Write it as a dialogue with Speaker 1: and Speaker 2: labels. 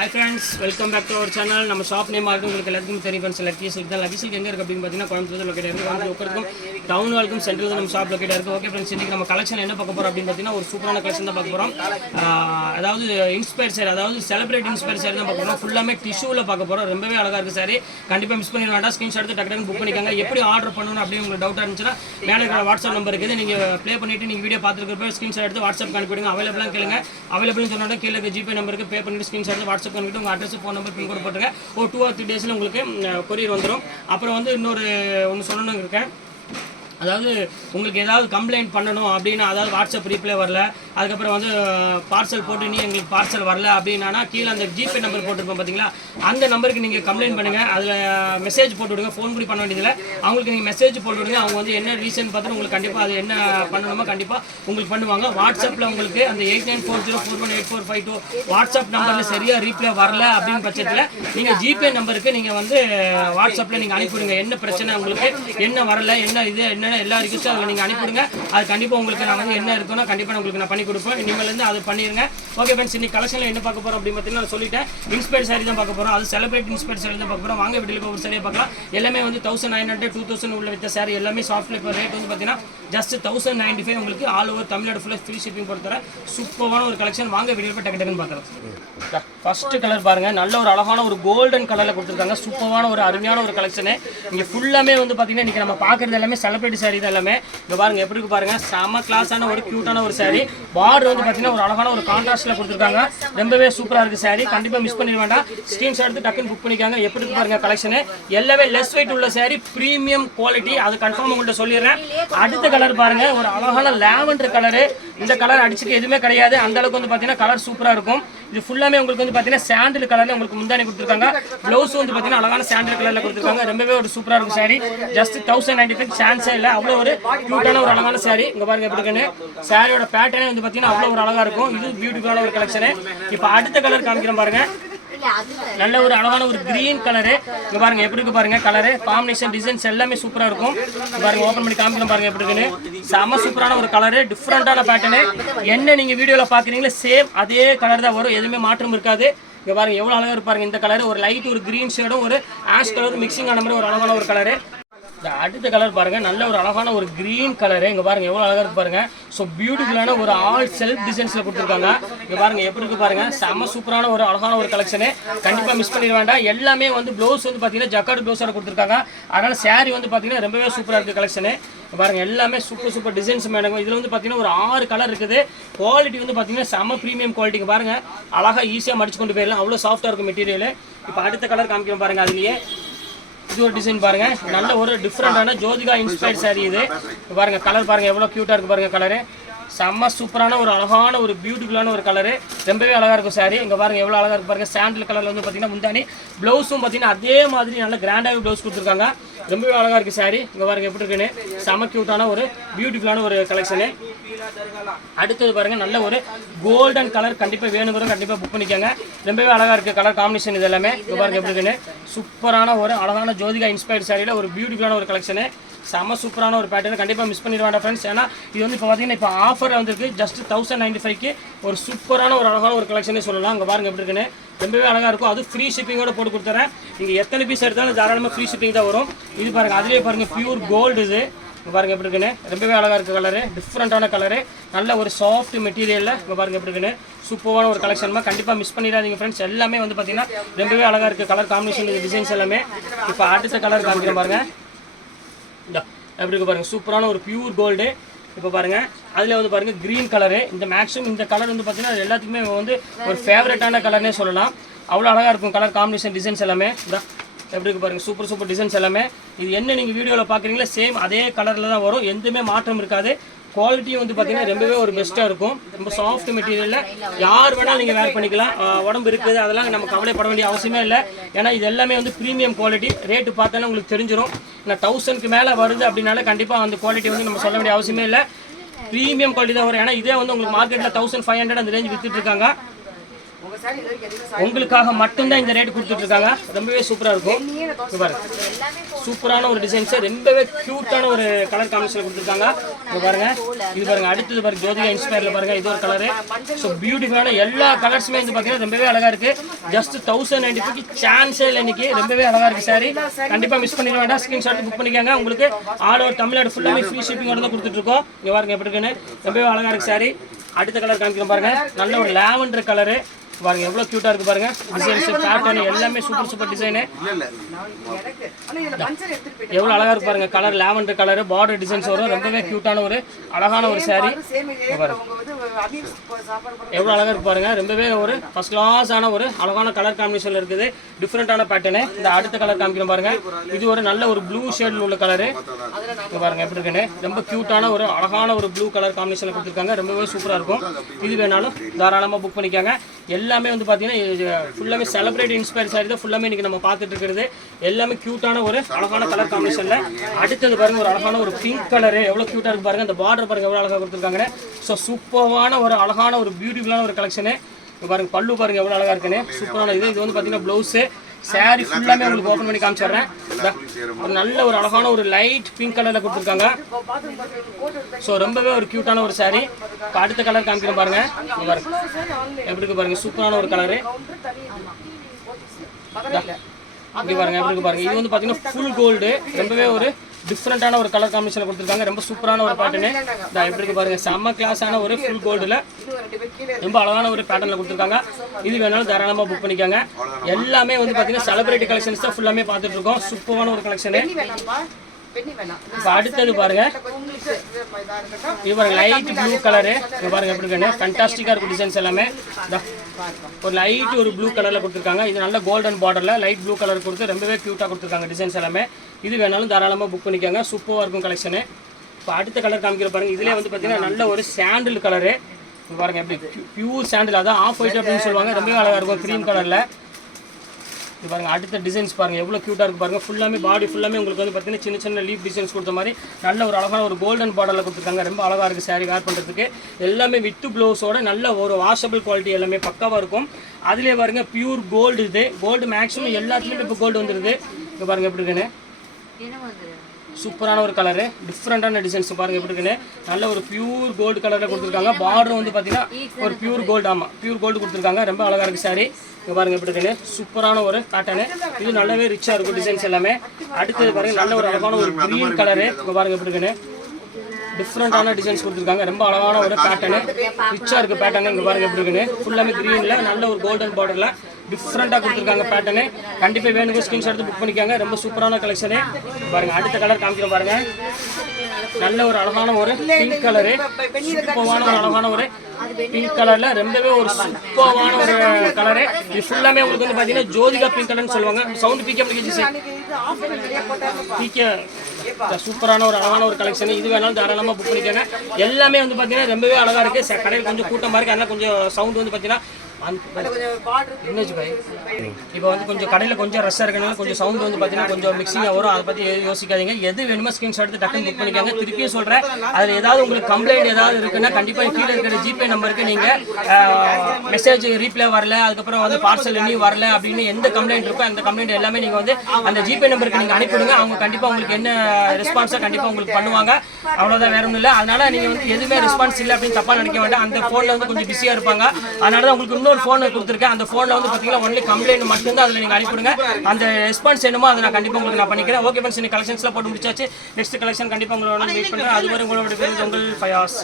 Speaker 1: Hi friends welcome back to our channel நம்ம shop name ஆகும் உங்களுக்கு எல்லாத்துக்கும் தெரியும் ஃப்ரெண்ட்ஸ் லக்கி சில்க் தான். லக்கி சில்க் எங்கே இருக்குது அப்படின்னு பார்த்தீங்கன்னா கோயம்புத்தூர் லொக்கேட் இருக்குது கோயம்புத்தூர் உட்காருக்கும் டவுன் வாழ்க்கும் சென்ட்ரல் நம்ம ஷாப் லொக்கேட் இருக்குது ஓகே ஃப்ரெண்ட்ஸ் இன்றைக்கி நம்ம கலெக்ஷன் என்ன பார்க்க போகிறோம் அப்படின்னு பார்த்தீங்கன்னா ஒரு சூப்பரான கலெக்ஷன் தான் பார்க்க போகிறோம் அதாவது இன்ஸ்பயர் சார் அதாவது செலிப்ரேட் இன்ஸ்பயர் சார் தான் பார்க்க போகிறோம் ஃபுல்லாமே டிஷ்யூவில் பார்க்க போகிறோம் ரொம்பவே அழகாக இருக்குது சார் கண்டிப்பாக மிஸ் பண்ணிட வேண்டாம். ஸ்க்ரீன்ஷாட் எடுத்து டக்கு புக் பண்ணிக்கோங்க. எப்படி ஆர்டர் பண்ணணும் அப்படின்னு உங்களுக்கு டவுட்டாக இருந்துச்சுன்னா மேலே இருக்கிற வாட்ஸ்அப் நம்பர் இருக்குது நீங்கள் ப்ளே பண்ணிவிட்டு நீங்கள் வீடியோ பார்த்துருக்கப்ப ஸ்க்ரீன்ஷாட் எடுத்து வாட்ஸ்அப் அனுப்பிவிடுங்க அவைலபிளாக கேளுங்க. அவைலபிள்னு சொன்னால் கீழே ஜிபே நம்பருக்கு பே பண்ணிட்டு ஸ்க்ரீன்ஷாட் எடுத்து வாட்ஸ்அப் பண்ணிவிட்டு உங்கள் அட்ரஸ் ஃபோன் நம்பர் பின்கோடு போட்டுருங்க. ஒரு டூ ஆர் த்ரீ டேஸில் உங்களுக்கு கொரியர் வந்துடும் அப்புறம் வந்து இன்னொரு ஒன்று சொல்லணும்னு இருக்கேன். அதாவது உங்களுக்கு ஏதாவது கம்ப்ளைண்ட் பண்ணணும் அப்படின்னு அதாவது வாட்ஸ்அப் ரீப்ளே வரல. அதுக்கப்புறம் வந்து பார்சல் போட்டு நீ எங்களுக்கு பார்சல் வரல. அப்படின்னா கீழே அந்த ஜிபே நம்பர் போட்டிருப்போம் பார்த்தீங்களா அந்த நம்பருக்கு நீங்கள் கம்ப்ளைண்ட் பண்ணுங்கள் அதில் மெசேஜ் போட்டு விடுங்க. ஃபோன் கூட பண்ண வேண்டியதில்லை. அவங்களுக்கு நீங்கள் மெசேஜ் போட்டு விடுங்க. அவங்க வந்து என்ன ரீசன் பார்த்துட்டு உங்களுக்கு கண்டிப்பாக அது என்ன பண்ணணுமோ கண்டிப்பாக உங்களுக்கு பண்ணுவாங்க. வாட்ஸ்அப்பில் உங்களுக்கு அந்த eight nine four zero four one eight four five two WhatsApp நம்பரில் சரியாக ரீப்ளே வரல அப்படின்னு பட்சத்தில் நீங்கள் ஜிபே நம்பருக்கு நீங்கள் வந்து வாட்ஸ்அப்பில் நீங்கள் அனுப்பிவிடுங்க. என்ன பிரச்சனை உங்களுக்கு? என்ன வரல? என்ன இது? என்னென்ன? எல்லா ரிக்வஸ்ட்டும் அதில் நீங்கள் அனுப்பிவிடுங்க. அது கண்டிப்பாக உங்களுக்கு நான் வந்து என்ன இருக்குன்னா கண்டிப்பாக உங்களுக்கு நான் பண்ணி கொடுப்பேன் இனிமேலேருந்து அதை பண்ணிடுங்க ஓகே ஃப்ரெண்ட்ஸ் இன்னைக்கு கலெக்ஷனில் என்ன பார்க்க போகிறோம் அப்படின்னு பார்த்தீங்கன்னா நான் சொல்லிட்டேன். இன்ஸ்பயர் சாரி தான் பார்க்க போகிறோம் அது செலிப்ரேட் இன்ஸ்பைர் சாரி தான் பார்க்க போகிறோம் வாங்க வீட்டில் ஒரு சாரியை பார்க்கலாம். எல்லாமே வந்து thousand nine hundred two thousand உள்ள வித்த சாரி எல்லாமே சாஃப்ட் இப்போ ரேட் வந்து பார்த்தீங்கன்னா ஜஸ்ட் தௌசண்ட் நைன்டி ஃபைவ் உங்களுக்கு ஆல் ஓவர் தமிழ்நாடு ஃபுல்லாக ஃப்ரீ ஷிப்பிங் பொறுத்தவரை சூப்பரான ஒரு கலெக்ஷன் வாங்க வீடியோ போய் டக்கு டக்குன்னு பார்க்கலாம் ஃபர்ஸ்ட் கலர் பாருங்க. நல்ல ஒரு அழகான ஒரு கோல்டன் கலரில் கொடுத்துருக்காங்க. சூப்பரான ஒரு அருமையான ஒரு கலெக்ஷனு இங்கே ஃபுல்லாமே வந்து பார்த்தீங்கன்னா இன்றைக்கி நம்ம பார்க்குறது எல்லாமே செலிப்ரிட்டி சாரி தான் எல்லாமே. இங்கே பாருங்க எப்படி இருக்கு பாருங்க. செம கிளாஸான ஒரு க்யூட்டான ஒரு சாரி பார்டர் வந்து பார்த்தீங்கன்னா ஒரு அழகான ஒரு கான்ட்ராஸ்ட்டில் கொடுத்துருக்காங்க. ரொம்பவே சூப்பராக இருக்குது சாரி கண்டிப்பாக மிஸ் பண்ணிட வேண்டாம் ஸ்க்ரீன்ஷாட் எடுத்து டக்குன்னு புக் பண்ணிக்காங்க. எப்படி இருக்கு பாருங்க கலெக்ஷனு எல்லாமே லெஸ் வெயிட் உள்ள சாரி ப்ரீமியம் குவாலிட்டி அது கன்ஃபார்ம் உங்கள்கிட்ட சொல்லிடுறேன். அடுத்த கலர் பாருங்க. ஒரு அழகான லேவண்டர் கலரு இந்த கலர் அடிச்சுட்டு எதுவுமே கிடையாது. அந்த அளவுக்கு வந்து பார்த்தீங்கன்னா கலர் சூப்பராக இருக்கும். இது ஃபுல்லாமே உங்களுக்கு வந்து பார்த்தீங்கன்னா சாண்டில் கலர்ல உங்களுக்கு முந்தானி கொடுத்துருக்காங்க. ப்ளவுஸ் வந்து பார்த்தீங்கன்னா அழகான சாண்டில் கலரில் கொடுத்துருக்காங்க. ரொம்பவே ஒரு சூப்பராக இருக்கும் sari just thousand ninety five சான்ஸே இல்லை. அவ்வளோ ஒரு க்யூட்டான ஒரு அழகான சாரி இங்கே பாருங்க எப்படி இருக்குன்னு. சாரியோட பேட்டர்னே வந்து பார்த்தீங்கன்னா அவ்வளோ ஒரு அழகா இருக்கும். இது பியூட்டிஃபுல்லான ஒரு கலெக்ஷனு இப்போ அடுத்த கலர் காமிக்கிறேன் பாருங்க. நல்ல ஒரு அழகான ஒரு கிரீன் கலரு இங்க பாருங்க எப்படி இருக்கு பாருங்க கலரு காம்பினேஷன் டிசைன்ஸ் எல்லாமே சூப்பரா இருக்கும். பாருங்க ஓபன் பண்ணி காமிக்கிறோம் பாருங்க எப்படி இருக்குன்னு. செம சூப்பரான ஒரு கலரு டிஃப்ரெண்டான பேட்டர்னு என்ன நீங்க வீடியோல பாக்குறீங்களோ சேம் அதே கலர் தான் வரும். எதுவுமே மாற்றம் இருக்காது. இங்க பாருங்க எவ்வளவு அழகா இருப்பாருங்க இந்த கலர் ஒரு லைட் ஒரு கிரீன் ஷேடும் ஒரு ஆஷ் கலர் மிக்சிங் ஆன மாதிரி ஒரு அழகான ஒரு கலரு இந்த அடுத்த கலர் பாருங்க. நல்ல ஒரு அழகான ஒரு கிரீன் கலரு இங்க பாருங்க எவ்வளவு அழகா இருக்கு பாருங்க. ஸோ பியூட்டிஃபுல்லான ஒரு ஆல் செல்ஃப் டிசைன்ஸ்ல கொடுத்துருக்காங்க. இங்க பாருங்க எப்படி இருக்கு பாருங்க. செம சூப்பரான ஒரு அழகான ஒரு கலெக்ஷனு கண்டிப்பா மிஸ் பண்ணிட வேண்டாம். எல்லாமே வந்து ப்ளவுஸ் வந்து பாத்தீங்கன்னா ஜக்கார்டு ப்ளவுஸோட கொடுத்துருக்காங்க. அதனால saree வந்து பாத்தீங்கன்னா ரொம்பவே சூப்பரா இருக்கு கலெக்ஷனு பாருங்க எல்லாமே சூப்பர் சூப்பர் டிசைன்ஸ் மேடம் இதுல வந்து பாத்தீங்கன்னா ஒரு ஆறு கலர் இருக்குது. குவாலிட்டி வந்து பாத்தீங்கன்னா செம ப்ரீமியம் குவாலிட்டிங்க பாருங்க அழகா ஈஸியா மடிச்சு கொண்டு போயிடலாம். அவ்வளவு சாஃப்டா இருக்கும் மெட்டீரியல் இப்போ அடுத்த கலர் காமிக்கிறோம் பாருங்க அதுலயே. இது ஒரு டிசைன் பாருங்க. நல்ல ஒரு டிஃப்ரெண்டான ஜோதிகா இன்ஸ்பயர்ட் சாரி இது. பாருங்க கலர் பாருங்க எவ்வளோ க்யூட்டாக இருக்கு பாருங்க கலரு செம்ம சூப்பரான ஒரு அழகான ஒரு பியூட்டிஃபுல்லான ஒரு கலரு ரொம்பவே அழகாக இருக்கும் சாரி இங்கே பாருங்க எவ்வளோ அழகாக இருக்கு பாருங்க. சாண்டில் கலர் வந்து பார்த்தீங்கன்னா முந்தானி பிளவுஸும் பார்த்தீங்கன்னா அதே மாதிரி நல்ல கிராண்டாகவே ப்ளவுஸ் கொடுத்துருக்காங்க. ரொம்பவே அழகாக இருக்கு சாரி இங்கே பாருங்க எப்படி இருக்குன்னு? செம்ம க்யூட்டான ஒரு பியூட்டிஃபுல்லான ஒரு கலெக்ஷனு அடுத்தது பாருங்க நல்ல ஒரு கோல்டன் கலர் கண்டிப்பா வேணுங்கிறத கண்டிப்பா புக் பண்ணிக்கோங்க. ரொம்பவே அழகா இருக்கு கலர் காம்பினேஷன் இது எல்லாமே இப்போ பாருங்க எப்படி இருக்குன்னு. சூப்பரான ஒரு அழகான ஜோதிகா இன்ஸ்பயர்ட் சாரியில ஒரு பியூட்டிஃபுல்லான ஒரு கலெக்ஷனு செம சூப்பரான ஒரு பேட்டர்ன் கண்டிப்பாக மிஸ் பண்ணிட வேண்டாம் ஃப்ரெண்ட்ஸ் ஏன்னா இது வந்து இப்போ பார்த்தீங்கன்னா இப்போ ஆஃபர் வந்துருக்கு. ஜஸ்ட் தௌசண்ட் நைன்டி ஃபைவ்க்கு ஒரு சூப்பரான ஒரு அழகான ஒரு கலெக்ஷனே சொல்லலாம். அங்கே பாருங்க எப்படி இருக்குன்னு. ரொம்பவே அழகாக இருக்கும். அது ஃப்ரீ ஷிப்பிங்கோட போட்டு கொடுத்துறேன். நீங்கள் எத்தனை பீஸ் எடுத்தாலும் தாராளமாக ஃப்ரீ ஷிப்பிங் தான் வரும். இது பாருங்கள் அதுலேயே பாருங்கள் பியூர் கோல்டு இது. இங்கே பாருங்கள் எப்படி இருக்குன்னு? ரொம்பவே அழகாக இருக்குது கலரு டிஃப்ரெண்ட்டான கலரு நல்ல ஒரு சாஃப்ட் மெட்டீரியலில் இங்கே பாருங்கள் எப்படி இருக்குன்னு? சூப்பரான ஒரு கலெக்ஷன் கண்டிப்பாக மிஸ் பண்ணிடாதீங்க ஃப்ரெண்ட்ஸ் எல்லாமே வந்து பார்த்தீங்கன்னா ரொம்பவே அழகாக இருக்குது கலர் காம்பினேஷன் டிசைன்ஸ் எல்லாமே. இப்போ அடுத்த கலர் காமிக்கிறேன் பாருங்கள் இந்தா, எப்படி இருக்கு பாருங்க? சூப்பரான ஒரு பியூர் கோல்டு இப்போ பாருங்கள் அதில் வந்து பாருங்க கிரீன் கலரு இந்த மேக்ஸிமம் இந்த கலர் வந்து பார்த்தீங்கன்னா எல்லாத்துக்குமே வந்து ஒரு ஃபேவரட்டான கலர்னே சொல்லலாம். அவ்வளோ அழகாக இருக்கும் கலர் காம்பினேஷன் டிசைன்ஸ் எல்லாமே. இதா எப்படி இருக்கு பாருங்க சூப்பர் சூப்பர் டிசைன்ஸ் எல்லாமே. இது என்ன நீங்க வீடியோவில் பார்க்குறீங்களோ சேம் அதே கலர்ல தான் வரும். எதுவுமே மாற்றம் இருக்காது. குவாலிட்டியும் வந்து பார்த்தீங்கன்னா ரொம்பவே ஒரு பெஸ்ட்டாக இருக்கும். ரொம்ப சாஃப்ட் மெட்டீரியலில் யார் வேணாலும் நீங்கள் வேர் பண்ணிக்கலாம். உடம்பு இருக்குது. அதெல்லாம் நம்ம கவலைப்பட வேண்டிய அவசியமே இல்லை. ஏன்னா இது எல்லாமே வந்து ப்ரீமியம் குவாலிட்டி ரேட்டு பார்த்தோன்னா உங்களுக்கு தெரிஞ்சிடும் ஏன்னா தௌசண்ட்க்கு மேலே வருது அப்படின்னால கண்டிப்பாக அந்த குவாலிட்டி வந்து நம்ம சொல்ல வேண்டிய அவசியமே இல்லை. ப்ரீமியம் குவாலிட்டி தான் வரும். ஏன்னா இதே வந்து உங்களுக்கு மார்க்கெட்டில் தௌசண்ட் ஃபைவ் ஹண்ட்ரட் அந்த ரேஞ்ச் விற்றுட்டு இருக்காங்க. உங்களுக்காக மட்டும்தான் இந்த ரேட் கொடுத்துட்டு இருக்காங்க ரொம்பவே சூப்பரா இருக்கும். பாருங்க சூப்பரான ஒரு டிசைன்ஸ் ரொம்பவே கியூட்டான ஒரு கலர் காம்பினேஷன் கொடுத்துருக்காங்க. இங்க பாருங்க. இது பாருங்க. அடுத்தது பாருங்க. ஜோதிகா இன்ஸ்பயர்ல பாருங்க. இது ஒரு கலரு ஸோ பியூட்டிஃபுல்லான எல்லா கலர்ஸுமே வந்து பாத்தீங்கன்னா ரொம்பவே அழகா இருக்கு. ஜஸ்ட் தௌசண்ட் நைன்டி ஃபைவ் சான்ஸே இல்லை இன்னைக்கு. ரொம்பவே அழகா இருக்கு சாரி கண்டிப்பா மிஸ் பண்ணிட வேண்டாம். ஸ்கிரீன்ஷாட் புக் பண்ணிக்கோங்க. உங்களுக்கு ஆல் ஓவர் தமிழ்நாடு ஃபுல்லாமே ஃப்ரீ ஷிப்பிங்கோட தான் கொடுத்துட்டு இருக்கோம் இங்க பாருங்க எப்படி இருக்குன்னு. ரொம்பவே அழகா இருக்கு சாரி அடுத்த கலர் காமிக்கிறோம் பாருங்க. நல்ல ஒரு லாவெண்டர் கலரு பாருங்க எவ்வளவு கியூட்டா இருக்கு பாருங்க. டிசைன்ஸ் பேட்டர்ன் எல்லாமே சூப்பர் சூப்பர் டிசைனு எவ்வளவு அழகா இருக்கு பாருங்க. Colour lavender colour border designs வரும். ரொம்பவே கியூட்டான ஒரு அழகான ஒரு saree.
Speaker 2: எவ்வளோ
Speaker 1: அழகாக இருப்பாருங்க இருக்கு பாருங்க. ரொம்பவே ஒரு ஃபர்ஸ்ட் கிளாஸான ஒரு அழகான கலர் காம்பினேஷன் இருக்குது. டிஃப்ரெண்டான பேட்டர்னு இந்த அடுத்த கலர் காமிக்கணும் பாருங்க. இது ஒரு நல்ல ஒரு ப்ளூ ஷேடில் உள்ள கலரு பாருங்க எப்படி இருக்குன்னு. ரொம்ப க்யூட்டான ஒரு அழகான ஒரு ப்ளூ கலர் காம்பினேஷன்ல கொடுத்துருக்காங்க. ரொம்பவே சூப்பராக இருக்கும். இது வேணாலும் தாராளமாக புக் பண்ணிக்காங்க. எல்லாமே வந்து பார்த்தீங்கன்னா ஃபுல்லாமே செலிப்ரேட் இன்ஸ்பயர் சாரி தான் ஃபுல்லாமே இன்றைக்கி நம்ம பார்த்துட்டு இருக்கிறது. எல்லாமே க்யூட்டான ஒரு அழகான கலர் காம்பினேஷனில் அடுத்தது பாருங்க ஒரு அழகான ஒரு பிங்க் கலரு எவ்வளோ க்யூட்டாக இருக்கு பாருங்க. அந்த பார்டர் பாருங்க எவ்வளோ அழகாக கொடுத்துருக்காங்க ஸோ சூப்பராக சூப்பரான ஒரு அழகான ஒரு பியூட்டிஃபுல்லான ஒரு கலெக்ஷனு பாருங்க பல்லு பாருங்க எவ்வளவு அழகா இருக்குன்னு. சூப்பரான இது. இது வந்து பாத்தீங்கன்னா ப்ளவுஸு சாரி ஃபுல்லாமே உங்களுக்கு ஓப்பன் பண்ணி காமிச்சிடுறேன். ஒரு நல்ல ஒரு அழகான ஒரு லைட் பிங்க் கலர்ல கொடுத்துருக்காங்க. ஸோ ரொம்பவே ஒரு கியூட்டான ஒரு சாரி இப்போ அடுத்த கலர் காமிக்கிறேன் பாருங்க. பாருங்க. எப்படி இருக்கு பாருங்க? சூப்பரான ஒரு கலரு
Speaker 2: கவுண்டர்
Speaker 1: பாருங்க எப்படி இருக்கு பாருங்க? இது வந்து பாத்தீங்கன்னா ஃபுல் கோல்டு ரொம்பவே ஒரு டிஃப்ரெண்டான ஒரு கலர் காம்பினேஷன் கொடுத்துருக்காங்க. ரொம்ப சூப்பரான ஒரு பேட்டர்னு நான் எப்படி இருக்கு பாருங்க. செம்ம கிளாஸான ஒரு ஃபுல் கோல்டில் ரொம்ப அழகான ஒரு பேட்டர்ல கொடுத்துருக்காங்க. இது வேணாலும் தாராளமாக புக் பண்ணிக்கோங்க. எல்லாமே வந்து பார்த்தீங்கன்னா செலிபிரிட்டி கலெக்ஷன்ஸ் தான் ஃபுல்லாமே பார்த்துட்டு இருக்கோம். சூப்பரான ஒரு கலெக்ஷனு அடுத்தது பாருங்க. பாருங்க லைட் ப்ளூ கலரு பாருங்க எப்படி இருக்குன்னு. ஃபண்டாஸ்டிக்காக இருக்கும் டிசைன்ஸ் எல்லாமே. ஒரு லைட் ஒரு ப்ளூ கலரில் கொடுத்துருக்காங்க. இது நல்ல கோல்டன் பார்டரில் லைட் ப்ளூ கலர் கொடுத்து ரொம்பவே க்யூட்டாக கொடுத்துருக்காங்க டிசைன்ஸ் எல்லாமே. இது வேணாலும் தாராளமாக புக் பண்ணிக்கோங்க. சூப்பராக இருக்கும் கலெக்ஷனு இப்போ அடுத்த கலர் காமிக்கிற பாருங்க. இதுலேயே வந்து பார்த்தீங்கன்னா நல்ல ஒரு சாண்டில் கலரு பாருங்க எப்படி? பியூர் சாண்டில் அதான் ஆஃப் ஒயிட் அப்படின்னு சொல்லுவாங்க. ரொம்பவே அழகாக இருக்கும். க்ரீம் கலரில் இது பாருங்க அடுத்த டிசைன்ஸ் பாருங்க எவ்வளோ க்யூட்டாக இருக்கு பாருங்க. ஃபுல்லாமே பாடி ஃபுல்லாமே உங்களுக்கு வந்து பார்த்தீங்கன்னா சின்ன சின்ன லீப் டிசைன்ஸ் கொடுத்த மாதிரி நல்ல ஒரு அழகான ஒரு கோல்டன் பார்டரில் கொடுத்துருக்காங்க. ரொம்ப அழகாக இருக்குது சாரி வேர் பண்ணுறதுக்கு எல்லாமே வித்து ப்ளவுஸோட நல்ல ஒரு வாஷபிள் குவாலிட்டி எல்லாமே பக்காவாக இருக்கும். அதிலே பாருங்க பியூர் கோல்டு இது. கோல்டு மேக்ஸிமம் எல்லாத்துலேயுமே இப்போ கோல்டு வந்துருது. இங்க பாருங்க எப்படி இருக்குன்னு. சூப்பரான ஒரு கலரு டிஃப்ரெண்டான டிசைன்ஸ் பாருங்க எப்படி இருக்குன்னு. நல்ல ஒரு பியூர் கோல்டு கலரில் கொடுத்துருக்காங்க. பார்டர் வந்து பார்த்தீங்கன்னா ஒரு பியூர் கோல்டு ஆமாம் பியூர் கோல்டு கொடுத்துருக்காங்க. ரொம்ப அழகாக இருக்குது சாரி இங்கே பாருங்க எப்படி இருக்குன்னு. சூப்பரான ஒரு காட்டனு இது நல்லாவே ரிச்சாக இருக்கும் டிசைன்ஸ் எல்லாமே. அடுத்தது பாருங்க நல்ல ஒரு அழகான ஒரு க்ரீன் கலரு இங்கே பாருங்க எப்படி இருக்குன்னு. டிஃப்ரெண்டான டிசைன்ஸ் கொடுத்துருக்காங்க. ரொம்ப அழகான ஒரு பேட்டர்னு ரிச்சாக இருக்குது பேட்டர்னு இங்கே பாருங்க எப்படி இருக்குன்னு. ஃபுல்லாமே க்ரீனில் நல்ல ஒரு கோல்டன் பார்டரில் டிஃப்ரெண்டாக கொடுத்துருக்காங்க பேட்டர்னு கண்டிப்பாக வேணுங்க ஸ்கிரீன்ஷாட் எடுத்து புக் பண்ணிக்காங்க. ரொம்ப சூப்பரான கலெக்ஷனு பாருங்கள் அடுத்த கலர் காமிக்கிறோம் பாருங்கள் நல்ல ஒரு அழகான ஒரு பிங்க் கலரு சூப்பரான ஒரு அழகான ஒரு பிங்க் கலர்ல ரொம்பவே ஒரு சூப்பரான ஒரு கலரு இது ஃபுல்லாமே உங்களுக்கு வந்து பார்த்தீங்கன்னா ஜோதிகா பிங்க் கலர்னு சொல்லுவாங்க. சவுண்ட் பிக்கே பிடிச்சி சூப்பரான ஒரு அழகான ஒரு கலெக்ஷன் இது வேணாலும் தாராளமாக புக் பண்ணிக்கோங்க. எல்லாமே வந்து பார்த்தீங்கன்னா ரொம்பவே அழகாக இருக்குது கடையில் கொஞ்சம் கூட்டமாக இருக்குது அதனால் கொஞ்சம் சவுண்ட் வந்து பார்த்தீங்கன்னா பாய் இப்போ வந்து கொஞ்சம் கடையில் கொஞ்சம் ரஷ்ஷாக இருக்கனால கொஞ்சம் சவுண்ட் வந்து பார்த்தீங்கன்னா கொஞ்சம் மிக்சிங்காக வரும். அதை பற்றி யோசிக்காதீங்க. எது வேணுமோ ஸ்கிரீன்ஷாட் எடுத்து டக்குன்னு புக் பண்ணிக்கோங்க. திருப்பியும் சொல்கிறேன் அதில் ஏதாவது உங்களுக்கு கம்ப்ளைண்ட் ஏதாவது இருக்குன்னா கண்டிப்பாக கீழே இருக்கிற ஜிபே நம்பருக்கு நீங்கள் மெசேஜ் ரீப்ளே வரல அதுக்கப்புறம் வந்து பார்சல் இன்னும் வரல அப்படின்னு எந்த கம்ப்ளைண்ட் இருக்கோ அந்த கம்ப்ளைண்ட் எல்லாமே நீங்கள் வந்து அந்த ஜிபே நம்பருக்கு நீங்கள் அனுப்பிவிடுங்க அவங்க கண்டிப்பாக உங்களுக்கு என்ன ரெஸ்பான்ஸாக கண்டிப்பாக உங்களுக்கு பண்ணுவாங்க. அவ்வளோதான் வேற ஒன்றும் இல்லை. அதனால் நீங்கள் வந்து எதுவுமே ரெஸ்பான்ஸ் இல்லை அப்படின்னு தப்பாக நினைக்க வேண்டாம். அந்த ஃபோனில் வந்து கொஞ்சம் பிஸியாக இருப்பாங்க. அதனால தான் உங்களுக்கு இன்னும் இன்னொரு ஃபோன் கொடுத்துருக்கேன். அந்த ஃபோனில் வந்து பார்த்தீங்கன்னா ஒன்லி கம்ப்ளைண்ட் மட்டும்தான் அதில் நீங்கள் அனுப்பிவிடுங்க. அந்த ரெஸ்பான்ஸ் என்னமோ அதை நான் கண்டிப்பாக உங்களுக்கு நான் பண்ணிக்கிறேன். ஓகே ஃப்ரெண்ட்ஸ் நீங்கள் கலெக்ஷன்ஸ்லாம் போட்டு முடிச்சாச்சு. நெக்ஸ்ட் கலெக்ஷன் கண்டிப்பாக உங்களோட வெயிட் பண்ணுறேன் அதுவரை உங்களோட பேர் ஃபைவ் ஹவர்ஸ்